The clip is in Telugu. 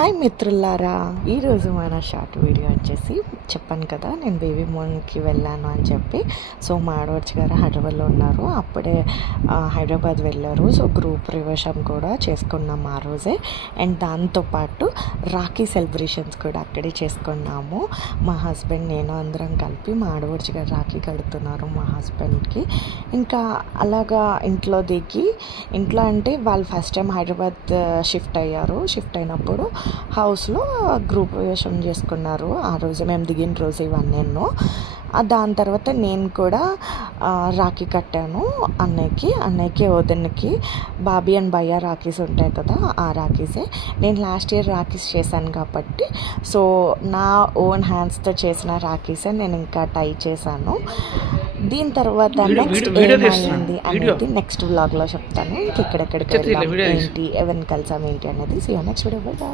హాయ్ మిత్రులారా, ఈరోజు మన షార్ట్ వీడియో వచ్చేసి చెప్పాను కదా నేను బేబీ మూన్కి వెళ్ళాను అని చెప్పి. సో మా ఆడవచ్చు గారు హైదరాబాద్లో ఉన్నారు, అప్పుడే హైదరాబాద్ వెళ్ళారు. సో గ్రూప్ ప్రవేశం కూడా చేసుకున్నాం ఆ రోజే. అండ్ దాంతోపాటు రాఖీ సెలబ్రేషన్స్ కూడా అక్కడే చేసుకున్నాము. మా హస్బెండ్ నేను అందరం కలిపి మా ఆడవచ్చు గారు రాఖీ కడుతున్నారు మా హస్బెండ్కి. ఇంకా అలాగా ఇంట్లో దిగి, ఇంట్లో అంటే వాళ్ళు ఫస్ట్ టైం హైదరాబాద్ షిఫ్ట్ అయ్యారు. షిఫ్ట్ అయినప్పుడు హౌస్లో గ్రూప్ ప్రవేశం చేసుకున్నారు. ఆ రోజు మేము దిగిన రోజు ఇవన్నీ. దాని తర్వాత నేను కూడా రాఖీ కట్టాను అన్నయ్యకి వదినకి. బాబీ అండ్ భయ్య రాఖీస్ ఉంటాయి కదా, ఆ రాఖీసే. నేను లాస్ట్ ఇయర్ రాఖీస్ చేశాను కాబట్టి సో నా ఓన్ హ్యాండ్స్తో చేసిన రాఖీసే నేను ఇంకా టై చేశాను. దీని తర్వాత నెక్స్ట్ ఏమైంది అనేది నెక్స్ట్ వ్లాగ్లో చెప్తాను. ఇంకెక్కడెక్కడికి వెళ్ళాం ఏంటి, ఎవరిని కలిసాం ఏంటి అనేది. So next video.